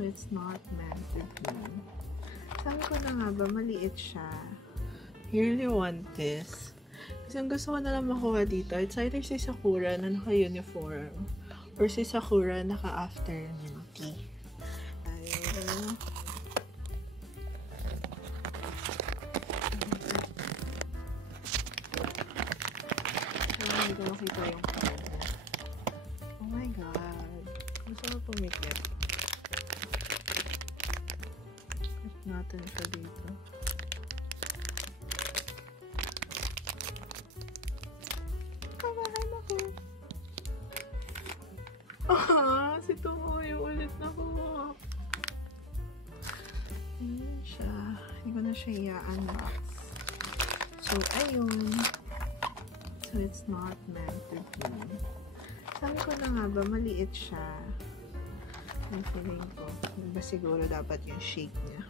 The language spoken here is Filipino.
So, it's not meant to be. Sabi ko na nga ba, maliit siya. I really want this. Kasi ang gusto ko na lang makuha dito, it's either si Sakura na naka-uniform or si Sakura naka-afternoon tea. Ayun. Hindi ko makita yung card. Oh my god. Gusto ko pumikit. At natin ito dito. Kabahan ako. Si Tomoyo ulit na ko. Ayan siya. Hindi ko na siya i-unbox. So, ayun. So, it's not meant to be. Sabi ko na nga ba, maliit siya. Ang feeling ko. Diba siguro dapat yung shape niya.